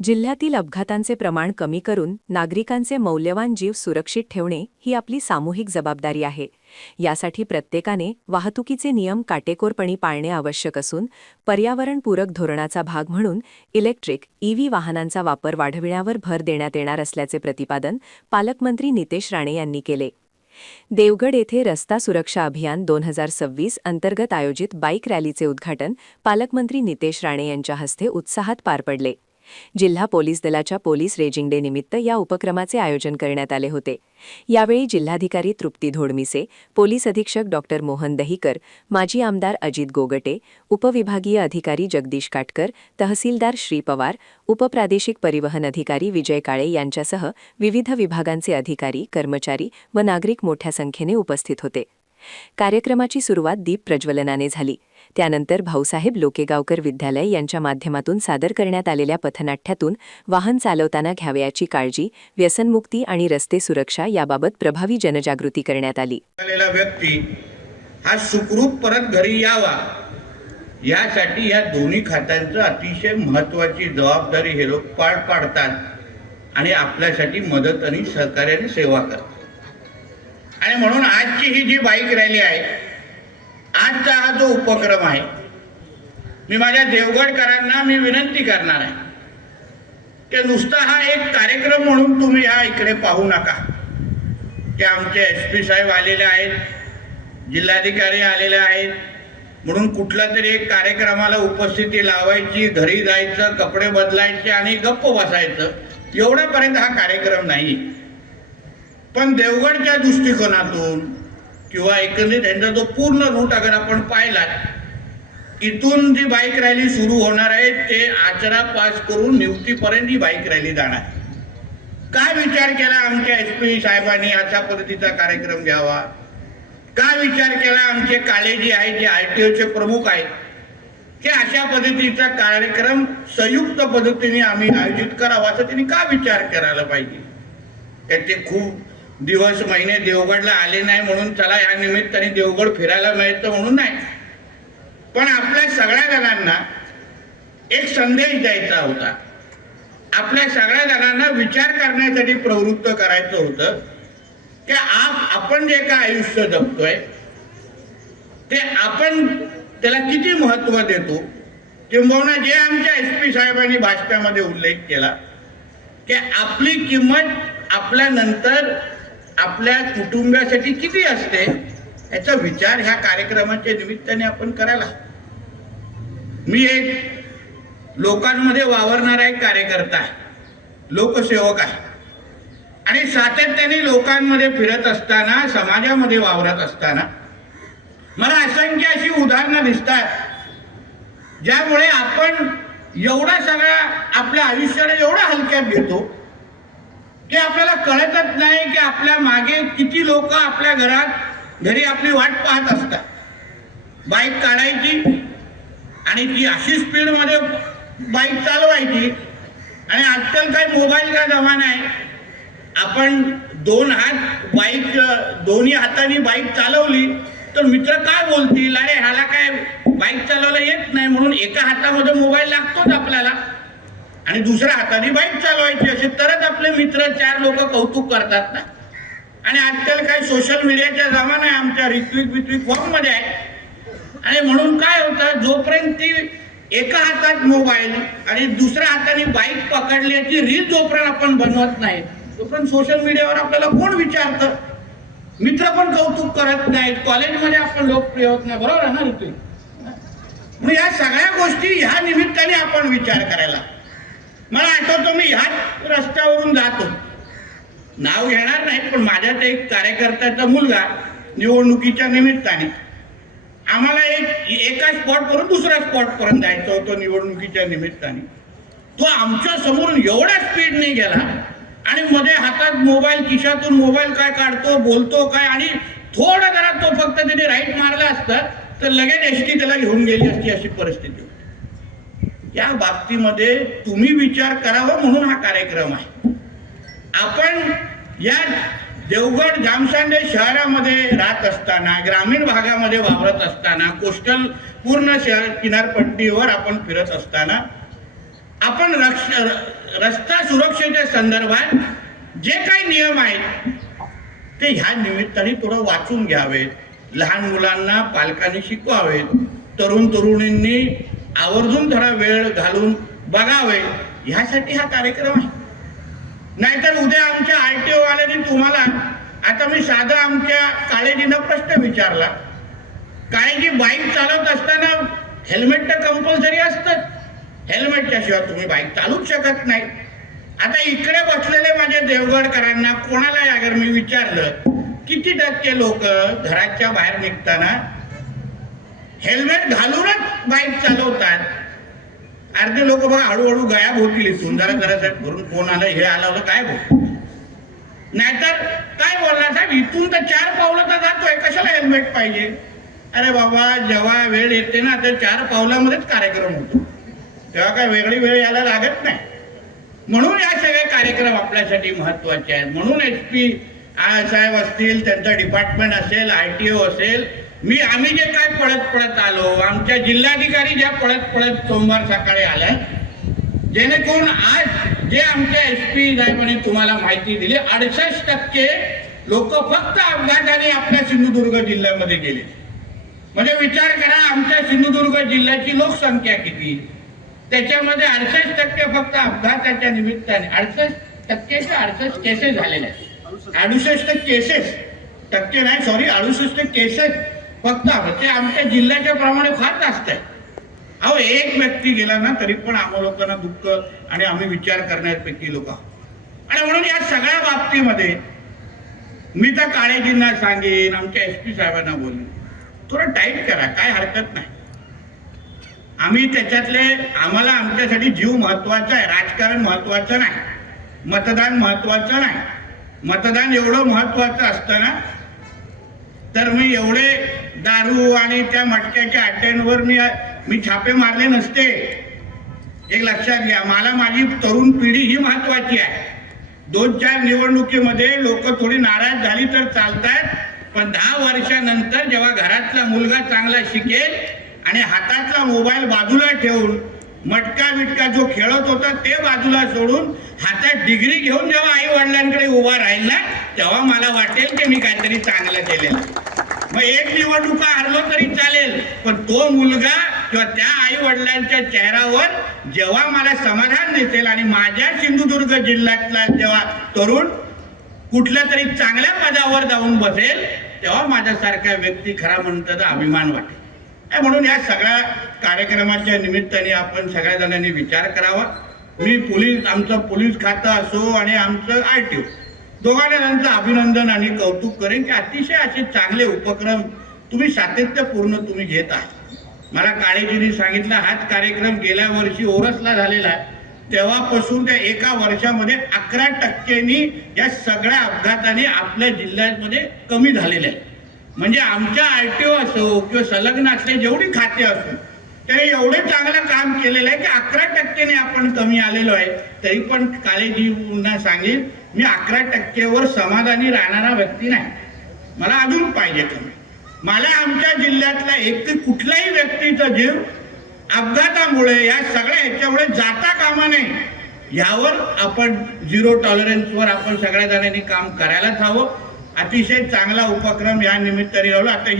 जिल्ह्यातील अपघातांचे प्रमाण कमी करून नागरिकांचे मौल्यवान जीव सुरक्षित ठेवणे ही आपली सामूहिक जबाबदारी आहे। यासाठी प्रत्येकाने वाहतुकीचे नियम काटेकोरपणे पाळणे आवश्यक असून पर्यावरणपूरक धोरणाचा भाग म्हणून इलेक्ट्रिक ईव्ही वाहनांचा वापर वाढविण्यावर भर देण्यात येणार असल्याचे प्रतिपादन पालकमंत्री नितेश राणे यांनी केले। देवगड येथे रस्ता सुरक्षा अभियान 2026 अंतर्गत आयोजित बाईक रॅलीचे उद्घाटन पालकमंत्री नितेश राणे यांच्या हस्ते उत्साहात पार पडले। जिल्हा पोलीस दलाच्या पोलीस रेजिंग डे निमित्त या उपक्रमाचे आयोजन करण्यात आले होते। यावेळी जिल्हाधिकारी तृप्ती धोडमिसे, पोलीस अधीक्षक डॉक्टर मोहन दहिकर, माजी आमदार अजित गोगटे, उपविभागीय अधिकारी जगदीश काटकर, तहसीलदार श्री पवार, उपप्रादेशिक परिवहन अधिकारी विजय काळे यांच्यासह विविध विभागांचे अधिकारी, कर्मचारी व नागरिक मोठ्या संख्येने उपस्थित होते। कार्यक्रमाची सुरुवात दीप प्रज्वलनाने झाली। त्यानंतर भाऊसाहेब लोकेगावकर विद्यालय यांच्या माध्यमातून सादर करण्यात आलेल्या पथनाट्यातून वाहन चालवताना घ्यावयाची काळजी, व्यसनमुक्ती आणि रस्ते सुरक्षा याबाबत प्रभावी जनजागृती करण्यात आली। व्यक्ती हा सुखरूप परत घरी यावा यासाठी या दोन्ही खात्यांचं अतिशय महत्त्वाची जबाबदारी हे लोक पार पाडतात आणि आपल्यासाठी मदत आणि सहकार्याने सेवा करतात। आणि म्हणून आजची ही जी बाईक रॅली आहे, आजचा हा जो उपक्रम आहे, मी माझ्या देवगडकरांना विनंती करणार आहे की नुसता हा एक कार्यक्रम म्हणून तुम्ही हा इकडे पाहू नका की आमचे SP साहेब आलेले आहेत, जिल्हाधिकारी आलेले आहेत म्हणून कुठला तरी एक कार्यक्रमाला उपस्थिती लावायची, घरी जायचं, कपडे बदलायचे आणि गप्प बसायचं, एवढ्यापर्यंत हा कार्यक्रम नाही। पण देवगडच्या दृष्टिकोनातून किंवा एकंदरीत त्यांचा जो पूर्ण रूट अगर आपण पाहिला, इथून जी बाईक रॅली सुरू होणार आहे ते आचरा पास करून निवतीपर्यंत ही बाईक रॅली जाणार। काय विचार केला आमच्या SP साहेबांनी अशा पद्धतीचा कार्यक्रम घ्यावा? काय विचार केला आमचे काळेजी आहेत, जे RTOचे प्रमुख आहेत, की अशा पद्धतीचा कार्यक्रम संयुक्त पद्धतीने आम्ही आयोजित करावा असं त्यांनी का विचार करायला पाहिजे? ते खूप दिवस महिने देवगडला आले नाही म्हणून चला या निमित्ताने देवगड फिरायला मिळतं म्हणून नाही, पण आपल्या सगळ्या जणांना एक संदेश द्यायचा होता, आपल्या सगळ्या जणांना विचार करण्यासाठी प्रवृत्त करायचं होतं की आपण जे काय आयुष्य जगतोय ते आपण त्याला किती महत्त्व देतो, किंबहुना जे आमच्या SP साहेबांनी भाषणामध्ये उल्लेख केला की आपली किंमत आपल्या नंतर आपल्या कुटुंबासाठी किती असते याचा विचार ह्या कार्यक्रमाच्या निमित्ताने आपण करायला। मी एक लोकांमध्ये वावरणारा एक कार्यकर्ता आहे, लोकसेवक आहे आणि सातत्याने लोकांमध्ये फिरत असताना, समाजामध्ये वावरत असताना मला असंख्य अशी उदाहरणं दिसतात ज्यामुळे आपण एवढा सगळा आपल्या आयुष्याला एवढा हलक्यात घेतो की आपल्याला कळतच नाही की आपल्या मागे किती लोक आपल्या घरी आपली वाट पाहत असतात। बाईक काढायची आणि ती अशी स्पीडमध्ये बाईक चालवायची आणि आजकाल काय मोबाईलचा जमाना आहे, आपण दोन्ही हाताने बाईक चालवली तर मित्र काय बोलतील, अरे ह्याला काय बाईक चालवायला येत नाही, म्हणून एका हातामध्ये मोबाईल लागतोच आपल्याला आणि दुसऱ्या हाताने बाईक चालवायची असे तरच आपले मित्र 4 लोक कौतुक करतात ना। आणि आजकाल काय सोशल मीडियाचा जमाना आहे, आमच्या रिट्विक फॉर्म मध्ये आहे आणि म्हणून काय होतं, जोपर्यंत ती एका हातात मोबाईल आणि दुसऱ्या हाताने बाईक पकडल्याची रील जोपर्यंत आपण बनवत नाही तोपर्यंत सोशल मीडियावर आपल्याला कोण विचारतं, मित्र पण कौतुक करत नाहीत, कॉलेजमध्ये आपण लोकप्रिय होत नाही, बरोबर आहे ना ऋतू? मग या सगळ्या गोष्टी ह्या निमित्ताने आपण विचार करायला। मला आठवतो मी ह्याच रस्त्यावरून जातो, नाव घेणार नाही, पण माझ्यात एक कार्यकर्त्याचा मुलगा निवडणुकीच्या निमित्ताने आम्हाला एका स्पॉटवरून दुसऱ्या स्पॉटपर्यंत जायचं होतं निवडणुकीच्या निमित्ताने। तो आमच्या समोरून एवढ्या स्पीडने गेला आणि मध्ये हातात मोबाईल, खिशातून मोबाईल काय काढतो, बोलतो काय, आणि थोडं जरा तो फक्त त्याने राईट मारला असता तर लगेच SD त्याला घेऊन गेली असती, अशी परिस्थिती होती। या बाबतीमध्ये तुम्ही विचार करावा म्हणून हा कार्यक्रम आहे। आपण या देवगड जामसांडे शहरामध्ये राहत असताना, ग्रामीण भागामध्ये वावरत असताना, कोस्टल पूर्ण शहर किनारपट्टीवर आपण फिरत असताना आपण रस्ता सुरक्षेच्या संदर्भात जे काही नियम आहेत ते ह्या निमित्ताने थोडं वाचून घ्यावेत, लहान मुलांना पालकांनी शिकवावेत, तरुण तरुणींनी आवर्जून थोडा वेळ घालून बघावे, ह्यासाठी हा कार्यक्रम आहे. नाहीतर उद्या आमच्या RTO वाल्यांनी तुम्हाला, आता मी साधा आमच्या काळेजीनं प्रश्न विचारला, काळेजी बाईक चालवत असताना हेल्मेट तर कंपल्सरी असतं, हेल्मेटच्या शिवाय तुम्ही बाईक चालूच शकत नाही. आता इकडे बसलेले माझे देवगडकरांना कोणाला अगर मी विचारलं किती टक्के लोक घराच्या बाहेर निघताना हेल्मेट घालूनच बाईक चालवतात, अर्धे लोक बघा हळूहळू गायब होतील इथून, जरा भरून फोन आलं, हे आलं होतं, काय बोल, नाहीतर काय बोलणार साहेब, इथून तर 4 पावलं तर जातोय, कशाला हेल्मेट पाहिजे. अरे बाबा, जेव्हा वेळ येते ना तर 4 पावलामध्येच कार्यक्रम होतो, तेव्हा काय वेगळी वेळ यायला लागत नाही. म्हणून या सगळे कार्यक्रम आपल्यासाठी महत्वाचे आहेत. म्हणून SP साहेब असतील, त्यांचं डिपार्टमेंट असेल, RTO असेल, आम्ही जे काय पळत आलो, आमच्या जिल्हाधिकारी ज्या पळत सोमवार सकाळी आल्या, जेणेकरून आज जे आमच्या SP साहेबांनी तुम्हाला माहिती दिली, 68% लोक फक्त अपघाताने आपल्या सिंधुदुर्ग जिल्ह्यामध्ये गेले. म्हणजे विचार करा, आमच्या सिंधुदुर्ग जिल्ह्याची लोकसंख्या किती, त्याच्यामध्ये 68% फक्त अपघाताच्या निमित्ताने, 68% केसेस झालेल्या आहेत. 68 केसेस, टक्के नाही, सॉरी, 68 केसेस फक्त ते आमच्या जिल्ह्याच्या प्रमाणे फार जास्त आहे. अहो, एक व्यक्ती गेला ना तरी पण आम्हा लोकांना दुःख आणि आम्ही विचार करण्यापैकी लोक आहोत. आणि म्हणून या सगळ्या बाबतीमध्ये मी तर काळेजींना सांगेन, आमच्या SP साहेबांना बोलून थोडं टाईट करा, काय हरकत नाही. आम्ही त्याच्यातले, आम्हाला आमच्यासाठी जीव महत्वाचा आहे, राजकारण महत्वाचं नाही, मतदान महत्वाचं नाही. मतदान एवढं महत्वाचं असतं ना तर मी एवढे दारू आणि त्या मटक्याच्या अड्ड्यांवर मी छापे मारले नसते. एक लक्षात घ्या, मला माझी तरुण पिढी ही महत्वाची आहे. 2-4 निवडणुकीमध्ये लोक थोडी नाराज झाली तर चालतात, पण 10 वर्षानंतर जेव्हा घरातला मुलगा चांगला शिकेल आणि हातातला मोबाईल बाजूला ठेवून मटका बिटका जो खेळत होता ते बाजूला सोडून हातात डिग्री घेऊन जेव्हा आई वडिलांकडे उभा राहील ना, तेव्हा मला वाटेल की मी काहीतरी चांगलं केलेलं. मग एक निवडणुका हरलो तरी चालेल, पण तो मुलगा किंवा त्या आई वडिलांच्या चेहऱ्यावर जेव्हा मला समाधान दिसेल आणि माझ्या सिंधुदुर्ग जिल्ह्यातला जेव्हा तरुण कुठल्या तरी चांगल्या पदावर जाऊन बसेल, तेव्हा माझ्यासारख्या व्यक्ती खरा म्हणतात अभिमान वाटेल. म्हणून या सगळ्या कार्यक्रमाच्या निमित्ताने आपण सगळ्या जणांनी विचार करावा. मी पोलीस, आमचं पोलीस खातं असो आणि आमचं RTO, दोघांना त्यांचं अभिनंदन आणि कौतुक करेन की अतिशय असे चांगले उपक्रम तुम्ही सातत्यपूर्ण तुम्ही घेत आहात. मला काळेजींनी सांगितलं, हाच कार्यक्रम गेल्या वर्षी ओरसला झालेला आहे, तेव्हापासून त्या एका वर्षामध्ये 11% या सगळ्या अपघाताने आपल्या जिल्ह्यामध्ये कमी झालेले आहे. म्हणजे आमच्या RTO असो किंवा संलग्न असले जेवढी खाते असो, त्याने एवढं चांगलं काम केलेलं आहे की 11% आपण कमी आलेलो आहे. तरी पण काळेजींना सांगेन, मी 11%वर समाधानी राहणारा व्यक्ती नाही, मला अजून पाहिजे कमी. मला आमच्या जिल्ह्यातला एक कुठल्याही व्यक्तीचा जीव अपघातामुळे या सगळ्या ह्याच्यामुळे जाता कामा नये, यावर आपण 0 टॉलरन्सवर आपण सगळ्या जणांनी काम करायलाच हवं. अतिशय चांगला उपक्रम या निमित्ताने राहिला. आता